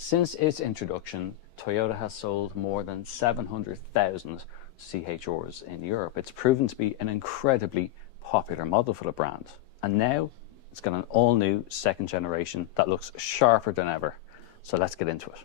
Since its introduction, Toyota has sold more than 700,000 CHRs in Europe. It's proven to be an incredibly popular model for the brand. And now it's got an all-new second generation that looks sharper than ever. So let's get into it.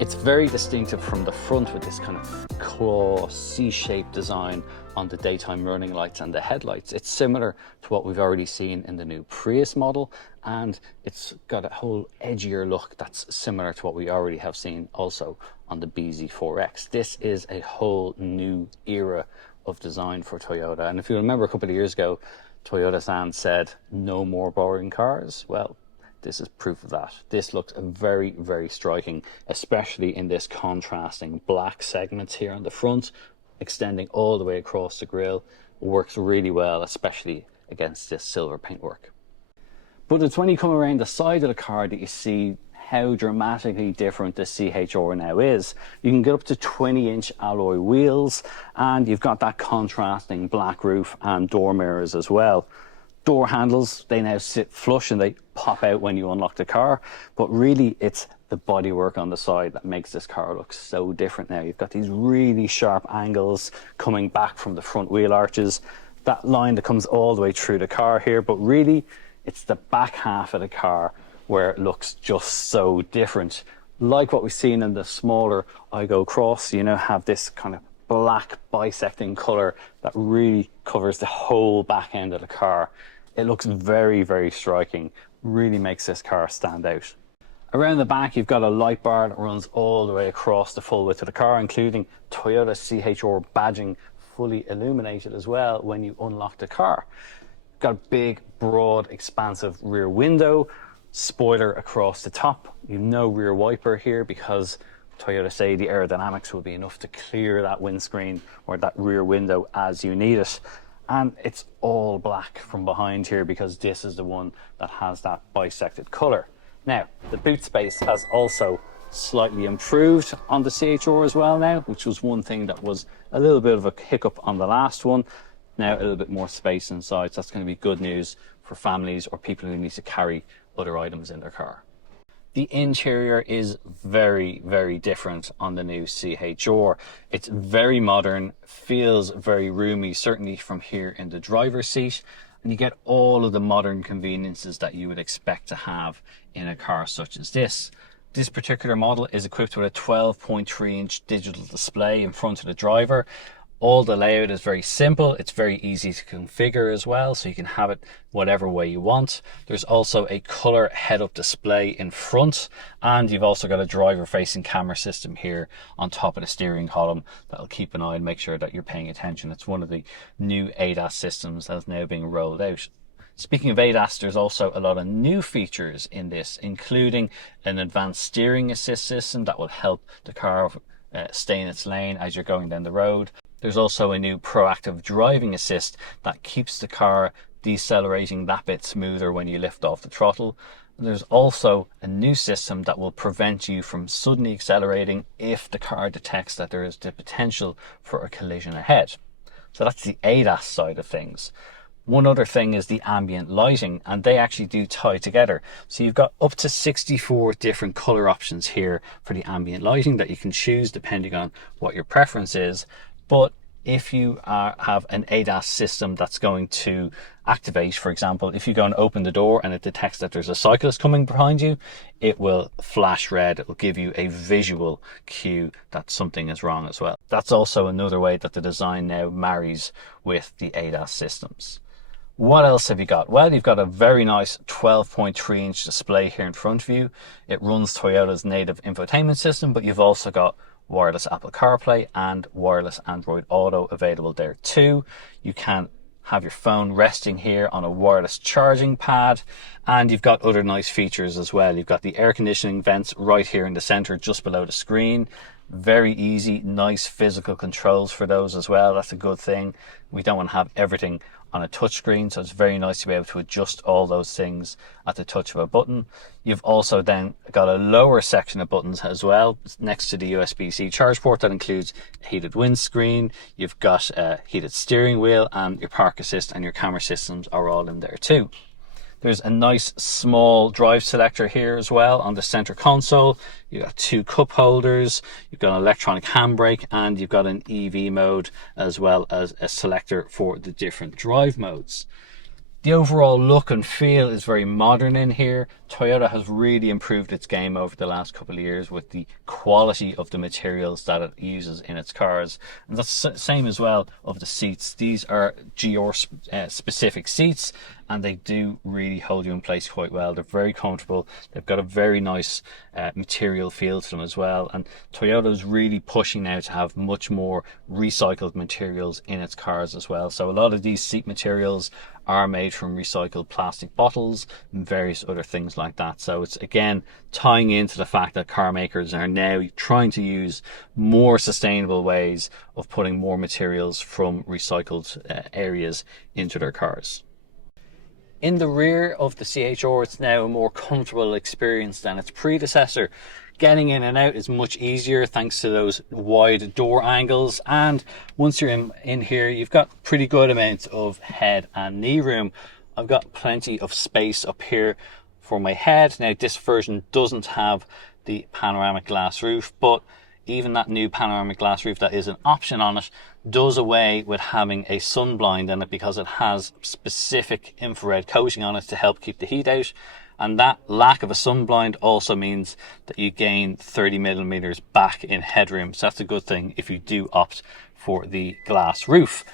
It's very distinctive from the front with this kind of claw C-shaped design on the daytime running lights and the headlights. It's similar to what we've already seen in the new Prius model, and it's got a whole edgier look that's similar to what we already have seen also on the BZ4X. This is a whole new era of design for Toyota, and if you remember a couple of years ago, Toyota-san said no more boring cars. Well, this is proof of that. This looks very, very striking, especially in this contrasting black segment here on the front, extending all the way across the grille. Works really well, especially against this silver paintwork. But it's when you come around the side of the car that you see how dramatically different the CHR now is. You can get up to 20-inch alloy wheels, and you've got that contrasting black roof and door mirrors as well. Door handles, they now sit flush and they pop out when you unlock the car, but really it's the bodywork on the side that makes this car look so different now. You've got these really sharp angles coming back from the front wheel arches, that line that comes all the way through the car here, but really it's the back half of the car where it looks just so different. Like what we've seen in the smaller Igo Cross, you know, have this kind of black bisecting colour that really covers the whole back end of the car. It looks very, very striking, really makes this car stand out. Around the back, you've got a light bar that runs all the way across the full width of the car, including Toyota CHR badging fully illuminated as well when you unlock the car. Got a big, broad, expansive rear window, spoiler across the top. You've no rear wiper here because Toyota say the aerodynamics will be enough to clear that windscreen or that rear window as you need it. And it's all black from behind here because this is the one that has that bisected colour. Now, the boot space has also slightly improved on the CHR as well now, which was one thing that was a little bit of a hiccup on the last one. Now a little bit more space inside, so that's going to be good news for families or people who need to carry other items in their car. The interior is very, very different on the new CHR. It's very modern, feels very roomy, certainly from here in the driver's seat, and you get all of the modern conveniences that you would expect to have in a car such as this. This particular model is equipped with a 12.3-inch digital display in front of the driver. All the layout is very simple. It's very easy to configure as well, so you can have it whatever way you want. There's also a color head-up display in front, and you've also got a driver-facing camera system here on top of the steering column that'll keep an eye and make sure that you're paying attention. It's one of the new ADAS systems that's now being rolled out. Speaking of ADAS, there's also a lot of new features in this, including an advanced steering assist system that will help the car stay in its lane as you're going down the road. There's also a new proactive driving assist that keeps the car decelerating that bit smoother when you lift off the throttle. There's also a new system that will prevent you from suddenly accelerating if the car detects that there is the potential for a collision ahead. So that's the ADAS side of things. One other thing is the ambient lighting, and they actually do tie together. So you've got up to 64 different color options here for the ambient lighting that you can choose depending on what your preference is. But if you have an ADAS system that's going to activate, for example, if you go and open the door and it detects that there's a cyclist coming behind you, it will flash red. It will give you a visual cue that something is wrong as well. That's also another way that the design now marries with the ADAS systems. What else have you got? Well, you've got a very nice 12.3-inch display here in front of you. It runs Toyota's native infotainment system, but you've also got wireless Apple CarPlay and wireless Android Auto available there too. You can have your phone resting here on a wireless charging pad, and you've got other nice features as well. You've got the air conditioning vents right here in the center just below the screen. Very easy, nice physical controls for those as well. That's a good thing. We don't want to have everything on a touchscreen, so it's very nice to be able to adjust all those things at the touch of a button. You've also then got a lower section of buttons as well next to the USB-C charge port that includes a heated windscreen. You've got a heated steering wheel, and your park assist and your camera systems are all in there too. There's a nice small drive selector here as well on the center console. You've got 2 cup holders, you've got an electronic handbrake, and you've got an EV mode as well as a selector for the different drive modes. The overall look and feel is very modern in here. Toyota has really improved its game over the last couple of years with the quality of the materials that it uses in its cars. And that's the same as well of the seats. These are GR specific seats, and they do really hold you in place quite well. They're very comfortable. They've got a very nice material feel to them as well. And Toyota is really pushing now to have much more recycled materials in its cars as well. So a lot of these seat materials are made from recycled plastic bottles and various other things like that. So it's again tying into the fact that car makers are now trying to use more sustainable ways of putting more materials from recycled areas into their cars. In the rear of the CHR, it's now a more comfortable experience than its predecessor. Getting in and out is much easier thanks to those wide door angles, and once you're in here, you've got pretty good amounts of head and knee room. I've got plenty of space up here for my head. Now this version doesn't have the panoramic glass roof, but even that new panoramic glass roof that is an option on it does away with having a sun blind in it because it has specific infrared coating on it to help keep the heat out. And that lack of a sun blind also means that you gain 30 millimeters back in headroom. So that's a good thing if you do opt for the glass roof.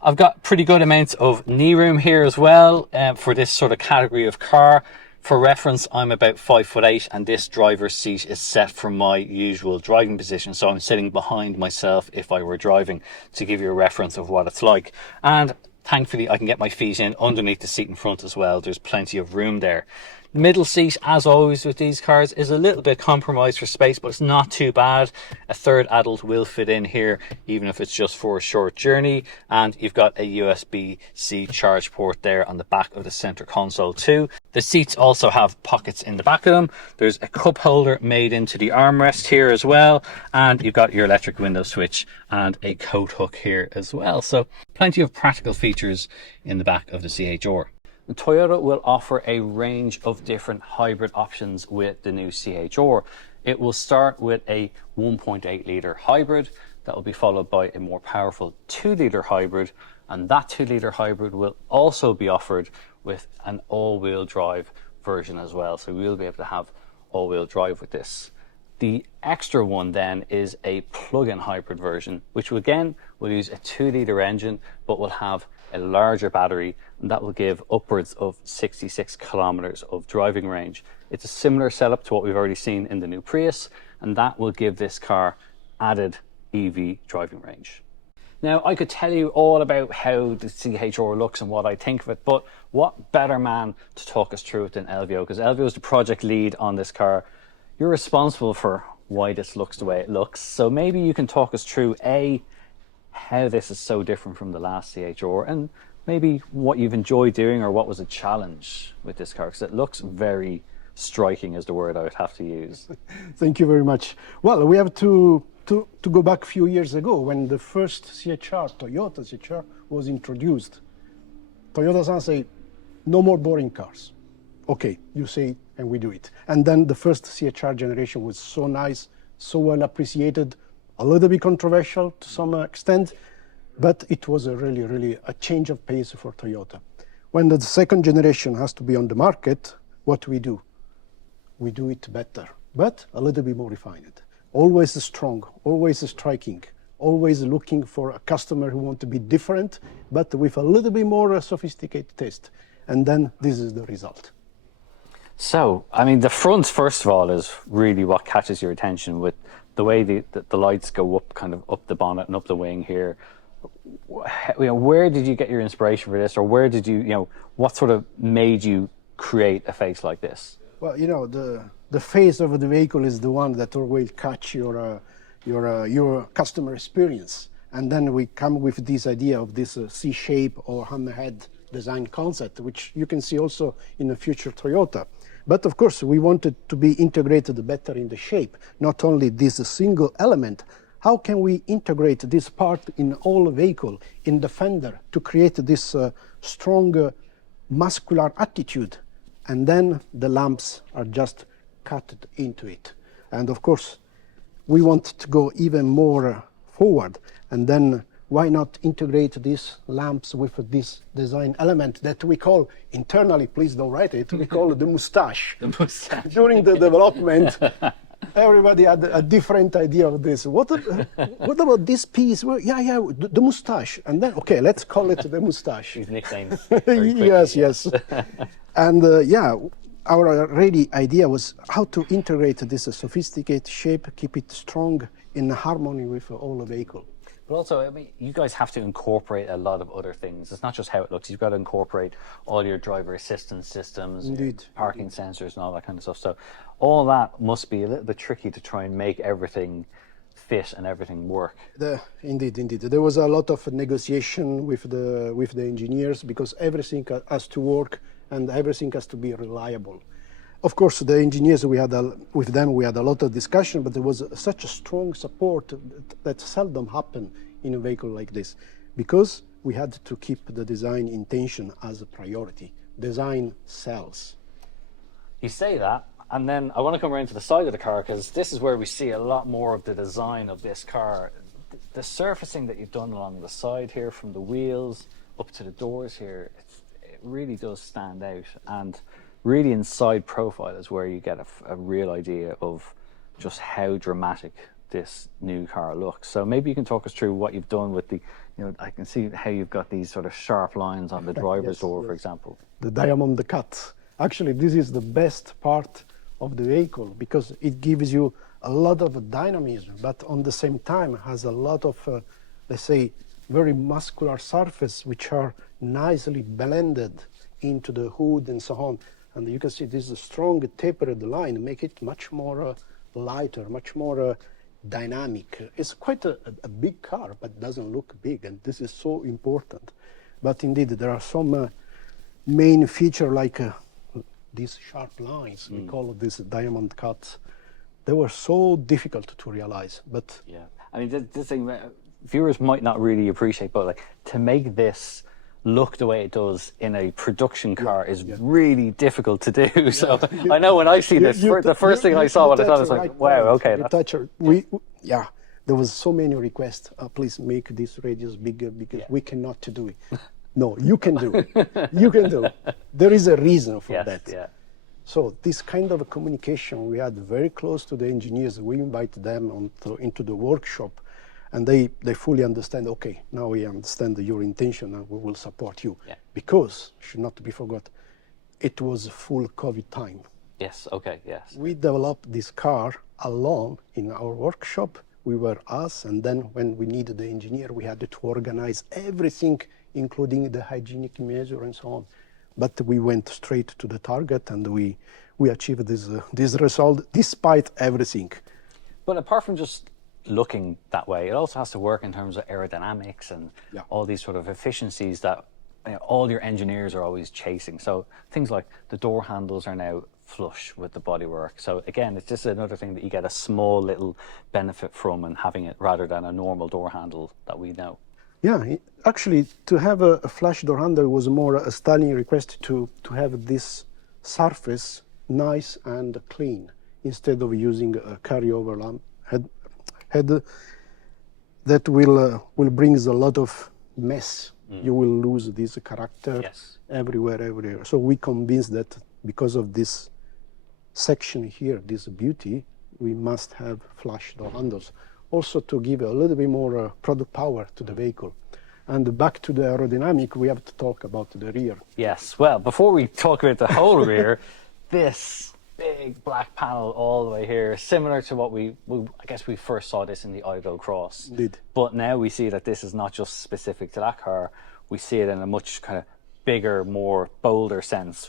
I've got pretty good amounts of knee room here as well for this sort of category of car. For reference, I'm about 5'8", and this driver's seat is set for my usual driving position. So I'm sitting behind myself if I were driving, to give you a reference of what it's like. And thankfully I can get my feet in underneath the seat in front as well. There's plenty of room there. Middle seat, as always with these cars, is a little bit compromised for space, but it's not too bad. A third adult will fit in here, even if it's just for a short journey. And you've got a USB-C charge port there on the back of the center console too. The seats also have pockets in the back of them. There's a cup holder made into the armrest here as well. And you've got your electric window switch and a coat hook here as well. So plenty of practical features in the back of the CHR. Toyota will offer a range of different hybrid options with the new CHR. It will start with a 1.8 litre hybrid that will be followed by a more powerful 2 litre hybrid, and that 2 litre hybrid will also be offered with an all-wheel drive version as well. So we'll be able to have all-wheel drive with this. The extra one then is a plug-in hybrid version, which again will use a 2 litre engine but will have a larger battery, and that will give upwards of 66 kilometers of driving range. It's a similar setup to what we've already seen in the new Prius, and that will give this car added EV driving range. Now, I could tell you all about how the CHR looks and what I think of it, but what better man to talk us through it than Elvio, because Elvio is the project lead on this car. You're responsible for why this looks the way it looks, so maybe you can talk us through how this is so different from the last CHR, and maybe what you've enjoyed doing or what was a challenge with this car, because it looks very striking is the word I would have to use. Thank you very much. Well, we have to go back a few years ago when the first Toyota CHR was introduced. Toyota-san say, no more boring cars. Okay, you say, and we do it. And then the first CHR generation was so nice, so well appreciated, a little bit controversial to some extent, but it was really a change of pace for Toyota. When the second generation has to be on the market, what do? We do it better, but a little bit more refined. Always strong, always striking, always looking for a customer who wants to be different, but with a little bit more sophisticated taste. And then this is the result. So, I mean, the front, first of all, is really what catches your attention with the way the lights go up, kind of up the bonnet and up the wing here. Where did you get your inspiration for this, or where did you, what sort of made you create a face like this? Well, the face of the vehicle is the one that will catch your customer experience. And then we come with this idea of this C-shape or hammerhead design concept, which you can see also in the future Toyota. But of course, we wanted to be integrated better in the shape, not only this single element. How can we integrate this part in all vehicle, in the fender, to create this strong muscular attitude? And then the lamps are just cut into it. And of course, we want to go even more forward. And then why not integrate these lamps with this design element that we call internally, please don't write it, we call the mustache. The mustache. During the development, everybody had a different idea of this. What about this piece? Well, yeah, the mustache. And then, okay, let's call it the mustache. These nicknames. Yes. And our ready idea was how to integrate this sophisticated shape, keep it strong in harmony with all the vehicle. But also, I mean, you guys have to incorporate a lot of other things. It's not just how it looks. You've got to incorporate all your driver assistance systems, Indeed. parking sensors and all that kind of stuff. So all that must be a little bit tricky to try and make everything fit and everything work. Indeed. There was a lot of negotiation with the engineers because everything has to work and everything has to be reliable. Of course, the engineers, with them we had a lot of discussion, but there was such a strong support that seldom happened in a vehicle like this, because we had to keep the design intention as a priority. Design sells. You say that, and then I want to come around to the side of the car, because this is where we see a lot more of the design of this car. The surfacing that you've done along the side here, from the wheels up to the doors here, it really does stand out. And really inside profile is where you get a real idea of just how dramatic this new car looks. So maybe you can talk us through what you've done with the, I can see how you've got these sort of sharp lines on the driver's door, for example. The diamond cut. Actually, this is the best part of the vehicle because it gives you a lot of dynamism, but on the same time has a lot of, let's say, very muscular surface which are nicely blended into the hood and so on. And you can see this is a strong tapered line, make it much more lighter, much more dynamic. It's quite a big car, but doesn't look big, and this is so important. But indeed, there are some main feature like these sharp lines, we call this diamond cuts. They were so difficult to realize, but... Yeah, I mean, this thing, viewers might not really appreciate, but like to make this look the way it does in a production car is really difficult to do. So I know when I see this, the first thing I saw when I saw it was like, wow, okay. There was so many requests, please make this radius bigger because we cannot do it. No, you can do it. You can do it. There is a reason for that. Yeah. So this kind of a communication we had very close to the engineers. We invite them into the workshop. And they fully understand, okay, now we understand your intention and we will support you. Yeah. Because, should not be forgot, it was full COVID time. Yes, okay, yes. We developed this car alone in our workshop. We were us, and then when we needed the engineer, we had to organize everything, including the hygienic measure and so on. But we went straight to the target and we achieved this result despite everything. But apart from just looking that way, it also has to work in terms of aerodynamics and all these sort of efficiencies that all your engineers are always chasing. So things like the door handles are now flush with the bodywork. So again, it's just another thing that you get a small little benefit from and having it rather than a normal door handle that we know. Yeah, actually, to have a flush door handle was more a styling request to have this surface nice and clean instead of using a carryover lamp head that will bring a lot of mess. You will lose this character everywhere. So we convinced that because of this section here, this beauty, we must have flush door handles. Also to give a little bit more product power to the vehicle. And back to the aerodynamic, we have to talk about the rear. Yes, well, before we talk about the whole rear, this big black panel all the way here, similar to what I guess we first saw this in the Igo Cross. Indeed. But now we see that this is not just specific to that car, we see it in a much kind of bigger, more bolder sense.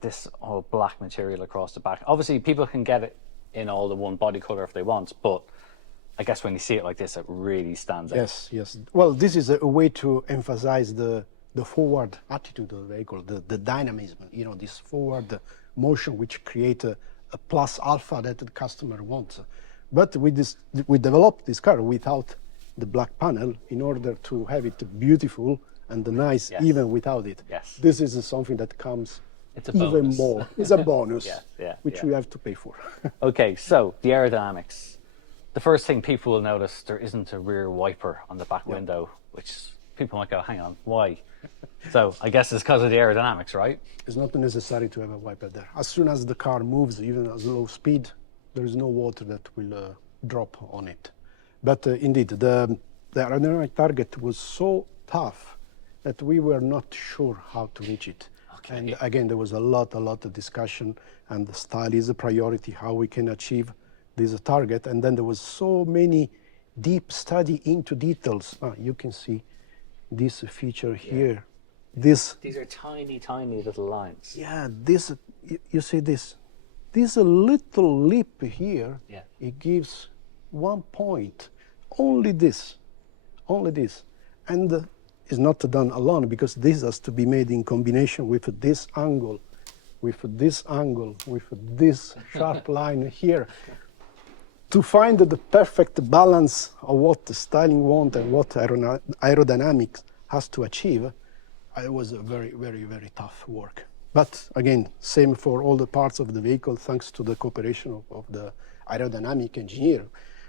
This all black material across the back. Obviously, people can get it in all the one body color if they want, but I guess when you see it like this, it really stands out. Yes, yes. Well, this is a way to emphasize the forward attitude of the vehicle, the dynamism, you know, this forward motion which create a plus alpha that the customer wants. But we developed this car without the black panel in order to have it beautiful and nice, Yes. even without it. Yes. This is something that comes It's a even bonus. more. It's a bonus, which yeah. we have to pay for. Okay, so the aerodynamics. The first thing people will notice, there isn't a rear wiper on the back window, which people might go, hang on, why? So I guess it's because of the aerodynamics, right? It's not necessary to have a wiper there. As soon as the car moves, even at low speed, there is no water that will drop on it. But indeed, the aerodynamic target was so tough that we were not sure how to reach it. Okay. And again, there was a lot of discussion, and the style is a priority, how we can achieve this target. And then there was so many deep study into details. You can see this feature here. These are tiny, tiny little lines. Yeah, this, you see this little lip here, it gives 1 point, only this. And it's not done alone, because this has to be made in combination with this angle, with this sharp line here, to find the perfect balance of what the styling wants and what aerodynamics has to achieve. It was a very, very, very tough work. But again, same for all the parts of the vehicle, thanks to the cooperation of the aerodynamic engineer,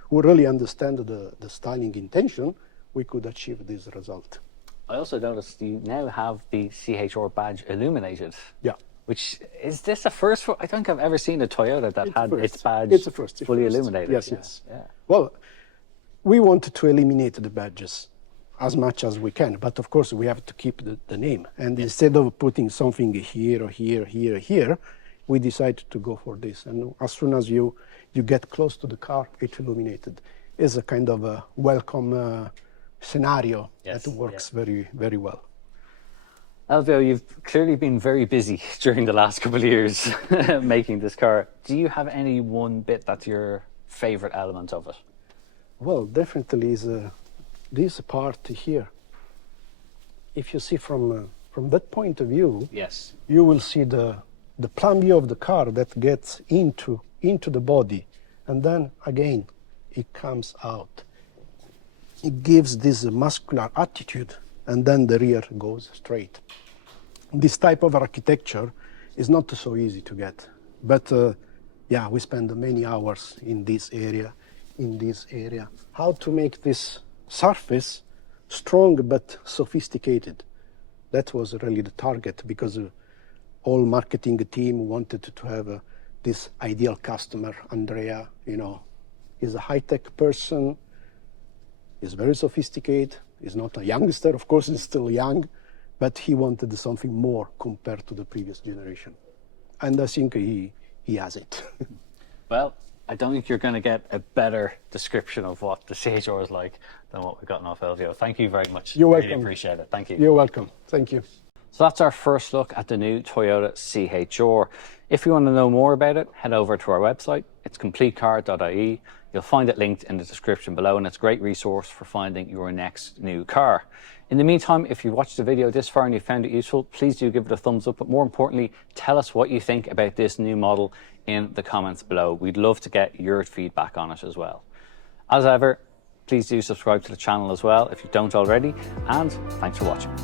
who really understand the styling intention, we could achieve this result. I also noticed you now have the CHR badge illuminated. Yeah. Which, is this a first for, I don't think I've ever seen a Toyota that had its badge fully illuminated. Yes. Well, we wanted to eliminate the badges as much as we can, but of course we have to keep the name. And instead of putting something here or here, we decided to go for this. And as soon as you get close to the car, it's illuminated. It's a kind of a welcome scenario that works very, very well. Elvio, you've clearly been very busy during the last couple of years making this car. Do you have any one bit that's your favorite element of it? Well, definitely is this part here. If you see from that point of view, you will see the plan view of the car that gets into the body, and then again it comes out. It gives this muscular attitude, and then the rear goes straight. This type of architecture is not so easy to get, but we spend many hours in this area, how to make this surface strong but sophisticated. That was really the target, because all marketing team wanted to have this ideal customer. Andrea, is a high-tech person, is very sophisticated, is not a youngster, of course he's still young, but he wanted something more compared to the previous generation. And I think he has it. Well, I don't think you're going to get a better description of what the CHR is like than what we've gotten off Elvio. Thank you very much. You're welcome. Really appreciate it. Thank you. You're welcome. Thank you. So that's our first look at the new Toyota CHR. If you want to know more about it, head over to our website. It's CompleteCar.ie. You'll find it linked in the description below, and it's a great resource for finding your next new car. In the meantime, if you watched the video this far and you found it useful, please do give it a thumbs up. But more importantly, tell us what you think about this new model in the comments below. We'd love to get your feedback on it as well. As ever, please do subscribe to the channel as well if you don't already, and thanks for watching.